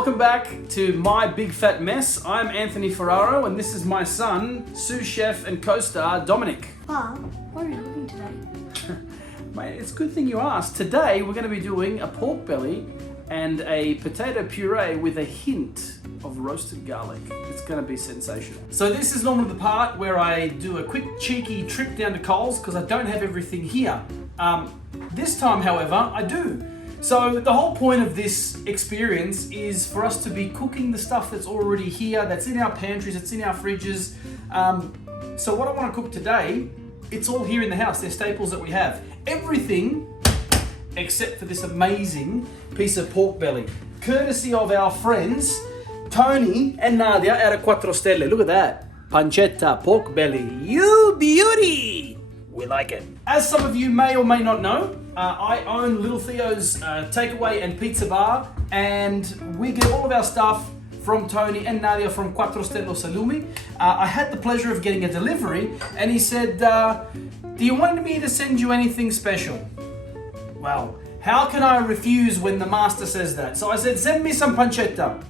Welcome back to My Big Fat Mess. I'm Anthony Ferraro and this is my son, sous chef and co-star Dominic. Pa, what are you cooking today? Mate, it's a good thing you asked. Today we're going to be doing a pork belly and a potato puree with a hint of roasted garlic. It's going to be sensational. So this is normally the part where I do a quick cheeky trip down to Coles because I don't have everything here. This time, however, I do. So the whole point of this experience is for us to be cooking the stuff that's already here, that's in our pantries, it's in our fridges. So what I want to cook today, it's all here in the house. They're staples that we have. Everything except for this amazing piece of pork belly, courtesy of our friends Tony and Nadia out of Quattro Stelle. Look at that. Pancetta pork belly. You beauty! We like it. As some of you may or may not know, I own Little Theo's takeaway and pizza bar, and we get all of our stuff from Tony and Nadia from Quattro Stelle Salumi. I had the pleasure of getting a delivery, and he said, do you want me to send you anything special? Well, how can I refuse when the master says that? So I said, send me some pancetta.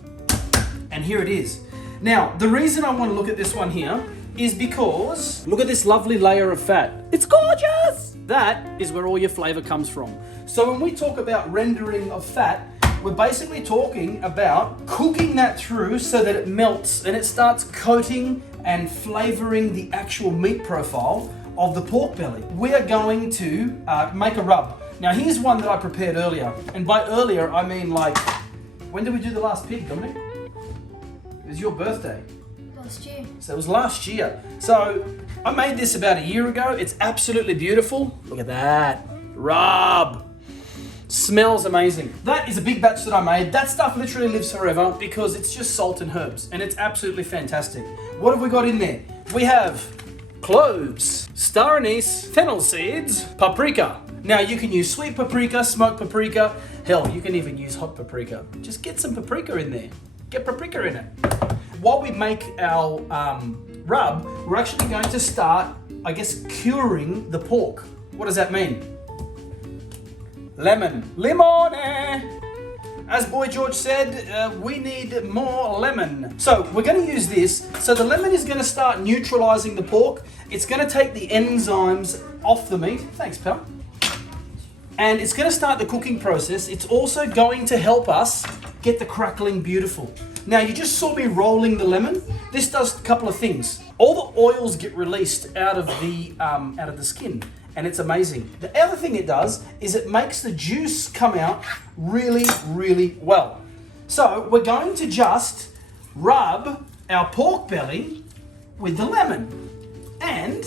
And here it is. Now, the reason I want to look at this one here is because look at this lovely layer of fat. It's gorgeous! That is where all your flavor comes from. So when we talk about rendering of fat, we're basically talking about cooking that through so that it melts and it starts coating and flavoring the actual meat profile of the pork belly. We are going to make a rub. Now here's one that I prepared earlier. And by earlier, I mean like, when did we do the last pig, Dominic? It was your birthday. Last year. So it was last year. So I made this about a year ago. It's absolutely beautiful. Look at that. Rub. Smells amazing. That is a big batch that I made. That stuff literally lives forever because it's just salt and herbs and it's absolutely fantastic. What have we got in there? We have cloves, star anise, fennel seeds, paprika. Now you can use sweet paprika, smoked paprika. Hell, you can even use hot paprika. Just get some paprika in there. Get paprika in it. While we make our rub, we're actually going to start, I guess, curing the pork. What does that mean? Lemon. Limone! As Boy George said, we need more lemon. So we're going to use this. So the lemon is going to start neutralizing the pork. It's going to take the enzymes off the meat. Thanks, pal. And it's going to start the cooking process. It's also going to help us get the crackling beautiful. Now you just saw me rolling the lemon. This does a couple of things. All the oils get released out of the skin, and it's amazing. The other thing it does is it makes the juice come out really, really well. So we're going to just rub our pork belly with the lemon, and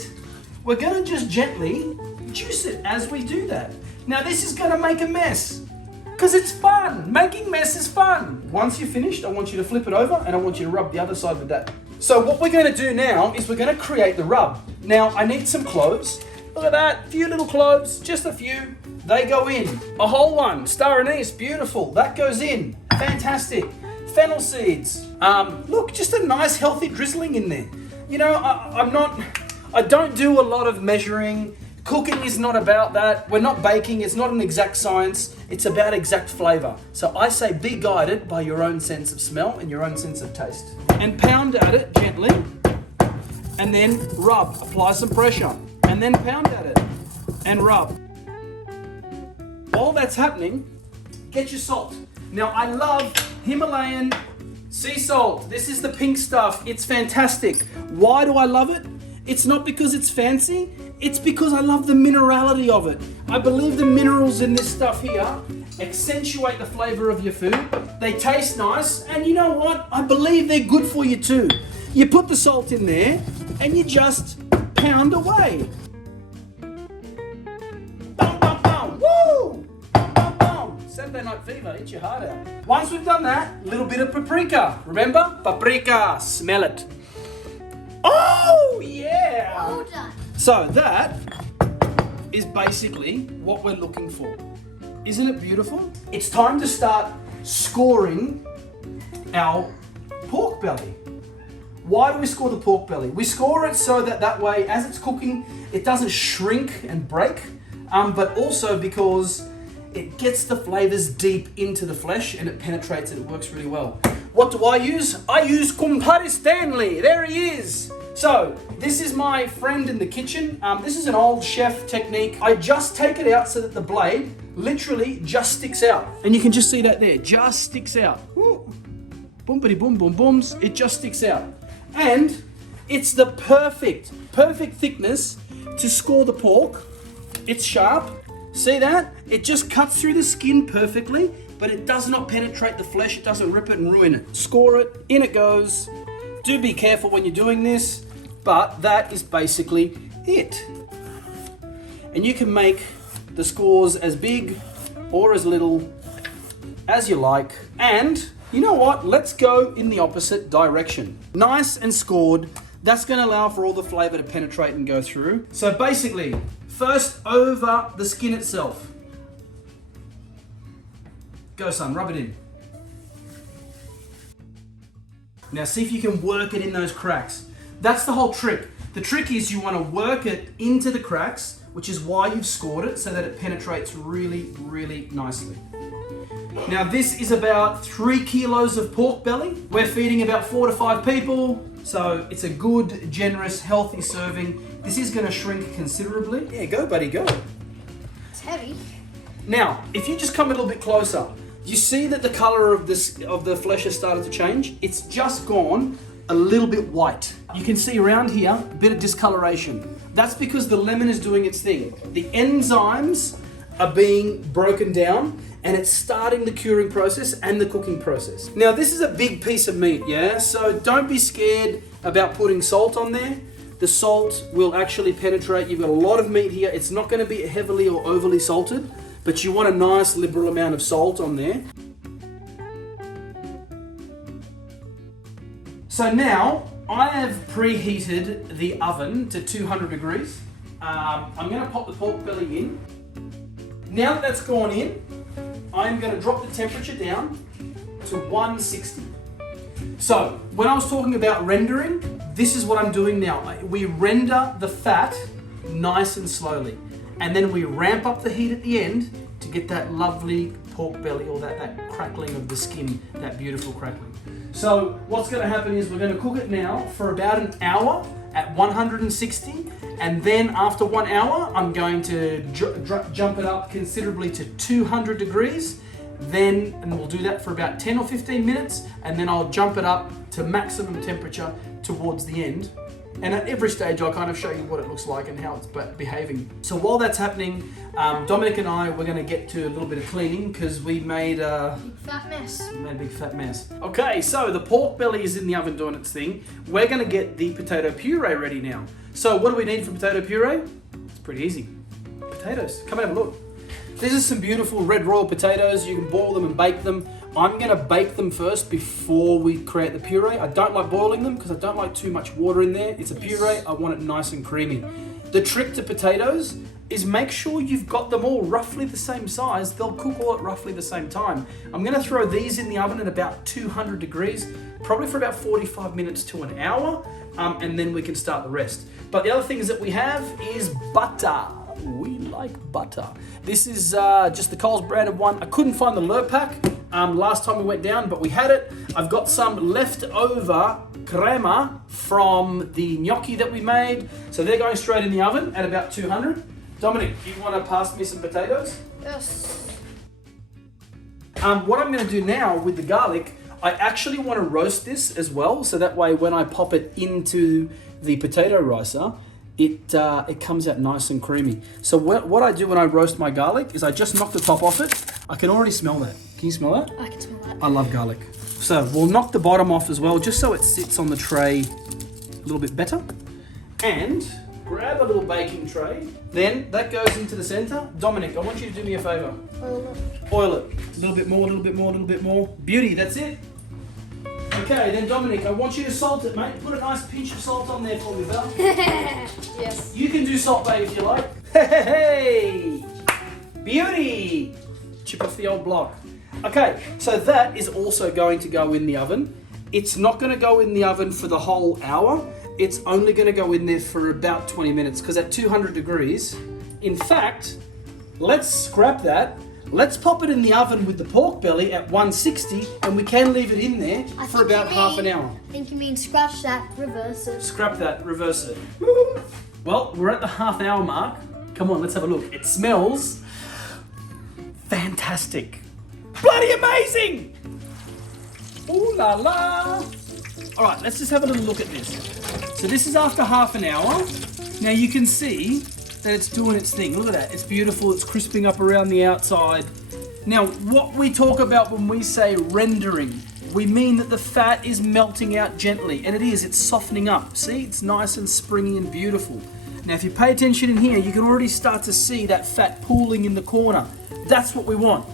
we're going to just gently juice it as we do that. Now this is going to make a mess. Because it's fun. Making mess is fun. Once you're finished, I want you to flip it over and I want you to rub the other side with that. So what we're going to do now is we're going to create the rub. Now I need some cloves. Look at that, a few little cloves, just a few. They go in. A whole one, star anise, beautiful. That goes in, fantastic. Fennel seeds. Look, just a nice healthy drizzling in there. You know, I don't do a lot of measuring. Cooking is not about that. We're not baking. It's not an exact science. It's about exact flavor. So I say be guided by your own sense of smell and your own sense of taste. And pound at it gently. And then rub. Apply some pressure. And then pound at it. And rub. While that's happening, get your salt. Now I love Himalayan sea salt. This is the pink stuff. It's fantastic. Why do I love it? It's not because it's fancy. It's because I love the minerality of it. I believe the minerals in this stuff here accentuate the flavor of your food. They taste nice, and you know what? I believe they're good for you too. You put the salt in there, and you just pound away. Bum, bum, bum. Woo! Bum, bum, bum. Saturday Night Fever, hit your heart out. Once we've done that, a little bit of paprika. Remember? Paprika, smell it. Oh, yeah! All done. So that is basically what we're looking for. Isn't it beautiful? It's time to start scoring our pork belly. Why do we score the pork belly? We score it so that way, as it's cooking, it doesn't shrink and break, but also because it gets the flavors deep into the flesh and it penetrates and it works really well. What do I use? I use Compadre Stanley. There he is. So this is my friend in the kitchen. This is an old chef technique. I just take it out so that the blade literally just sticks out. And you can just see that there, just sticks out. Boom-bitty boom boom booms, it just sticks out. And it's the perfect thickness to score the pork. It's sharp. See that? It just cuts through the skin perfectly, but it does not penetrate the flesh. It doesn't rip it and ruin it. Score it, in it goes. Do be careful when you're doing this, but that is basically it. And you can make the scores as big or as little as you like. And you know what? Let's go in the opposite direction. Nice and scored. That's going to allow for all the flavor to penetrate and go through. So basically, first over the skin itself. Go son, rub it in. Now see if you can work it in those cracks. That's the whole trick. The trick is you want to work it into the cracks, which is why you've scored it, so that it penetrates really, really nicely. Now this is about 3 kilos of pork belly. We're feeding about 4 to 5 people, so it's a good, generous, healthy serving. This is going to shrink considerably. Yeah, go buddy, go. It's heavy. Now, if you just come a little bit closer, you see that the color of the flesh has started to change. It's just gone a little bit white. You can see around here a bit of discoloration. That's because the lemon is doing its thing. The enzymes are being broken down and it's starting the curing process and the cooking process. Now this is a big piece of meat, yeah? So don't be scared about putting salt on there. The salt will actually penetrate. You've got a lot of meat here. It's not going to be heavily or overly salted, but you want a nice liberal amount of salt on there. So now I have preheated the oven to 200 degrees. I'm going to pop the pork belly in. Now that that's gone in, I'm going to drop the temperature down to 160. So when I was talking about rendering, this is what I'm doing now. We render the fat nice and slowly, and then we ramp up the heat at the end to get that lovely pork belly, or that crackling of the skin, that beautiful crackling. So what's going to happen is we're going to cook it now for about an hour at 160, and then after 1 hour I'm going to jump it up considerably to 200 degrees. And we'll do that for about 10 or 15 minutes, and then I'll jump it up to maximum temperature towards the end. And at every stage I'll kind of show you what it looks like and how it's behaving. So while that's happening, Dominic and I, we're going to get to a little bit of cleaning because we made a big fat mess. Okay, so the pork belly is in the oven doing its thing. We're going to get the potato puree ready now. So what do we need for potato puree? It's pretty easy. Potatoes. Come and have a look. These are some beautiful red royal potatoes. You can boil them and bake them. I'm going to bake them first before we create the puree. I don't like boiling them because I don't like too much water in there. It's a puree. I want it nice and creamy. The trick to potatoes is make sure you've got them all roughly the same size. They'll cook all at roughly the same time. I'm going to throw these in the oven at about 200 degrees, probably for about 45 minutes to an hour, and then we can start the rest. But the other thing is that we have is butter. We like butter. This is just the Coles branded one. I couldn't find the Lurpak last time we went down, but we had it. I've got some leftover crema from the gnocchi that we made. So they're going straight in the oven at about 200. Dominic, you want to pass me some potatoes? Yes. What I'm going to do now with the garlic, I actually want to roast this as well. So that way when I pop it into the potato ricer, it comes out nice and creamy. So what I do when I roast my garlic is I just knock the top off it. I can already smell that. Can you smell that? I can smell that. I love garlic. So we'll knock the bottom off as well, just so it sits on the tray a little bit better. And grab a little baking tray. Then that goes into the center. Dominic, I want you to do me a favor. Oil it. A little bit more, a little bit more, a little bit more. Beauty, that's it. Okay, then Dominic, I want you to salt it, mate. Put a nice pinch of salt on there for me, Val. Yes. You can do Salt Bae if you like. Hey! Beauty! Chip off the old block. Okay, so that is also going to go in the oven. It's not going to go in the oven for the whole hour. It's only going to go in there for about 20 minutes because at 200 degrees, in fact, let's scrap that. Let's pop it in the oven with the pork belly at 160, and we can leave it in there I for think about you half an mean- hour. I think you mean scratch that, reverse it. Scrap that, reverse it. Well, we're at the half-hour mark. Come on, let's have a look. It smells fantastic. Bloody amazing! Ooh la la! All right, let's just have a little look at this. So this is after half an hour. Now you can see that it's doing its thing. Look at that, it's beautiful, it's crisping up around the outside. Now, what we talk about when we say rendering, we mean that the fat is melting out gently, and it is, it's softening up. See, it's nice and springy and beautiful. Now, if you pay attention in here, you can already start to see that fat pooling in the corner. That's what we want.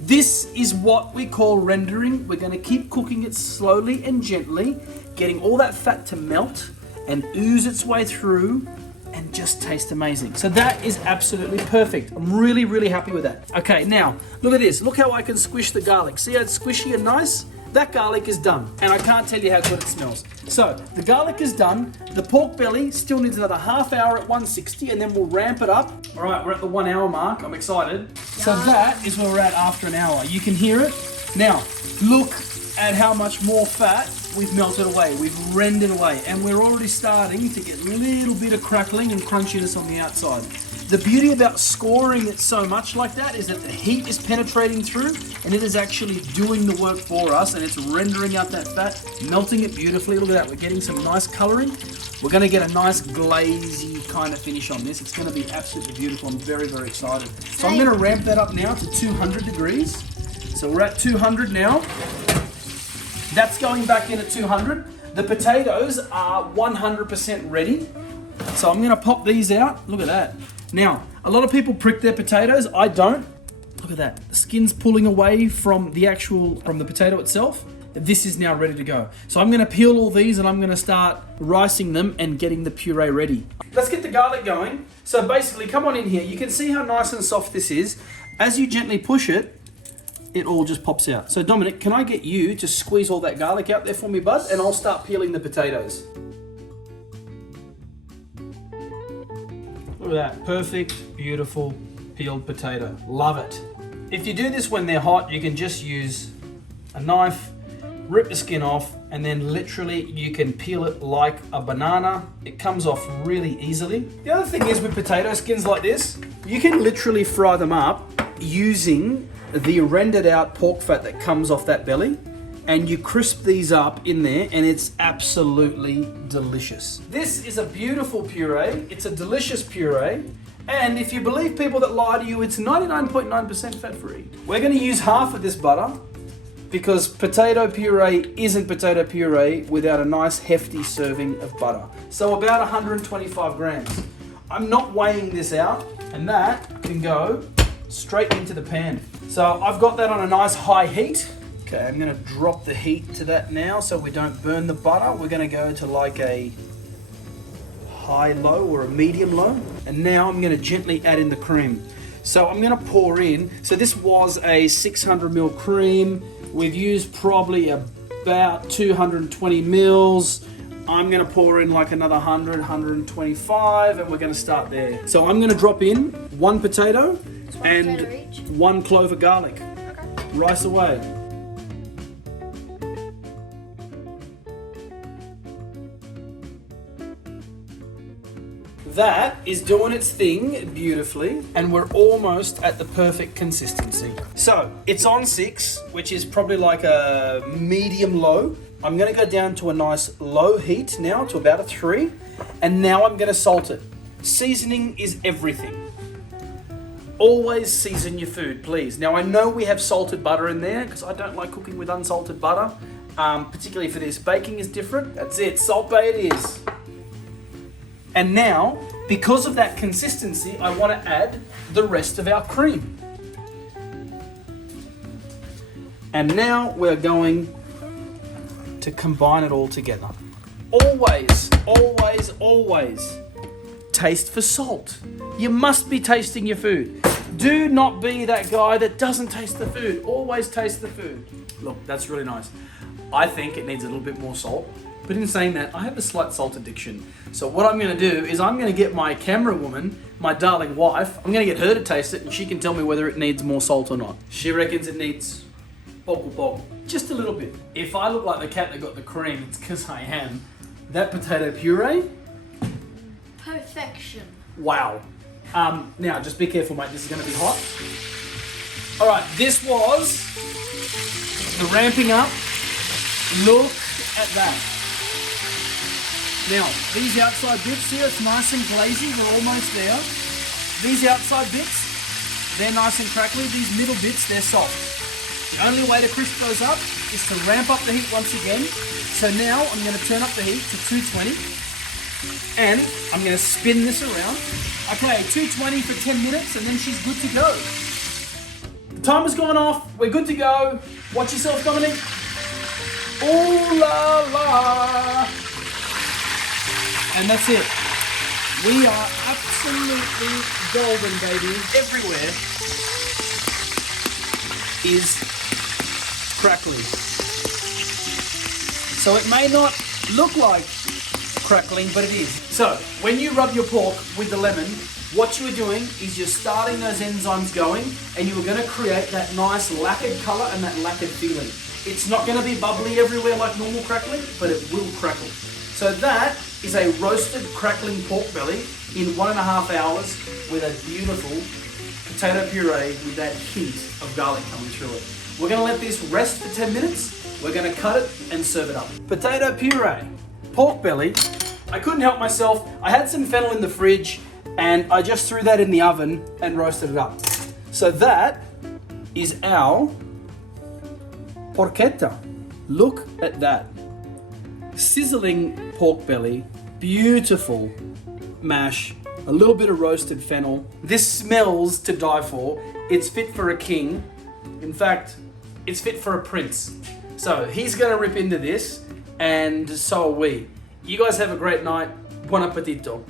This is what we call rendering. We're going to keep cooking it slowly and gently, getting all that fat to melt and ooze its way through and just taste amazing. So that is absolutely perfect. I'm really, really happy with that. Okay, now, look at this. Look how I can squish the garlic. See how it's squishy and nice? That garlic is done, and I can't tell you how good it smells. So, the garlic is done. The pork belly still needs another half hour at 160, and then we'll ramp it up. All right, we're at the 1 hour mark. I'm excited. So that is where we're at after an hour. You can hear it. Now, look at how much more fat we've melted away. We've rendered away, and we're already starting to get a little bit of crackling and crunchiness on the outside. The beauty about scoring it so much like that is that the heat is penetrating through, and it is actually doing the work for us, and it's rendering out that fat, melting it beautifully. Look at that, we're getting some nice coloring. We're gonna get a nice glazy kind of finish on this. It's gonna be absolutely beautiful. I'm very, very excited. So I'm gonna ramp that up now to 200 degrees. So we're at 200 now. That's going back in at 200. The potatoes are 100% ready. So I'm gonna pop these out. Look at that. Now, a lot of people prick their potatoes. I don't. Look at that. The skin's pulling away from the potato itself. This is now ready to go. So I'm gonna peel all these and I'm gonna start ricing them and getting the puree ready. Let's get the garlic going. So basically, come on in here. You can see how nice and soft this is. As you gently push it, it all just pops out. So Dominic, can I get you to squeeze all that garlic out there for me, bud? And I'll start peeling the potatoes. Look at that, perfect, beautiful peeled potato. Love it. If you do this when they're hot, you can just use a knife, rip the skin off, and then literally you can peel it like a banana. It comes off really easily. The other thing is with potato skins like this, you can literally fry them up using the rendered out pork fat that comes off that belly, and you crisp these up in there, and it's absolutely delicious. This is a beautiful puree. It's a delicious puree. And if you believe people that lie to you, it's 99.9% fat-free. We're gonna use half of this butter because potato puree isn't potato puree without a nice hefty serving of butter. So about 125 grams. I'm not weighing this out, and that can go straight into the pan. So I've got that on a nice high heat. Okay, I'm gonna drop the heat to that now so we don't burn the butter. We're gonna go to like a high-low or a medium-low. And now I'm gonna gently add in the cream. So I'm gonna pour in, so this was a 600 ml cream. We've used probably about 220 mils. I'm gonna pour in like another 100, 125, and we're gonna start there. So I'm gonna drop in one potato and potato each? 1 clove of garlic. Okay. Rice away. That is doing its thing beautifully, and we're almost at the perfect consistency. So it's on 6, which is probably like a medium low. I'm gonna go down to a nice low heat now to about a 3, and now I'm gonna salt it. Seasoning is everything. Always season your food, please. Now I know we have salted butter in there because I don't like cooking with unsalted butter, particularly for this. Baking is different. That's it, Salt Bae it is. And now, because of that consistency, I want to add the rest of our cream. And now we're going to combine it all together. Always, always, always taste for salt. You must be tasting your food. Do not be that guy that doesn't taste the food. Always taste the food. Look, that's really nice. I think it needs a little bit more salt. But in saying that, I have a slight salt addiction. So what I'm going to do is I'm going to get my camera woman, my darling wife, I'm going to get her to taste it and she can tell me whether it needs more salt or not. She reckons it needs bog, just a little bit. If I look like the cat that got the cream, it's because I am. That potato puree, Perfection. wow. Now, just be careful, mate. This is going to be hot. All right, this was the ramping up. Look at that. Now, these outside bits here, it's nice and glazy. We're almost there. These outside bits, they're nice and crackly. These middle bits, they're soft. The only way to crisp those up is to ramp up the heat once again. So now I'm going to turn up the heat to 220 and I'm going to spin this around. Okay, 220 for 10 minutes and then she's good to go. The timer's gone off. We're good to go. Watch yourself, Dominic. Ooh la la. And that's it. We are absolutely golden, baby. Everywhere is crackly. So it may not look like crackling, but it is. So when you rub your pork with the lemon, what you are doing is you're starting those enzymes going and you are going to create that nice lacquered color and that lacquered feeling. It's not going to be bubbly everywhere like normal crackling, but it will crackle. So that is a roasted crackling pork belly in 1.5 hours with a beautiful potato puree with that hint of garlic coming through it. We're going to let this rest for 10 minutes. We're going to cut it and serve it up. Potato puree, pork belly. I couldn't help myself. I had some fennel in the fridge and I just threw that in the oven and roasted it up. So that is our porchetta. Look at that. Sizzling pork belly, beautiful mash, a little bit of roasted fennel. This smells to die for. It's fit for a king. In fact, it's fit for a prince. So he's gonna rip into this and so are we. You guys have a great night. Buon appetito.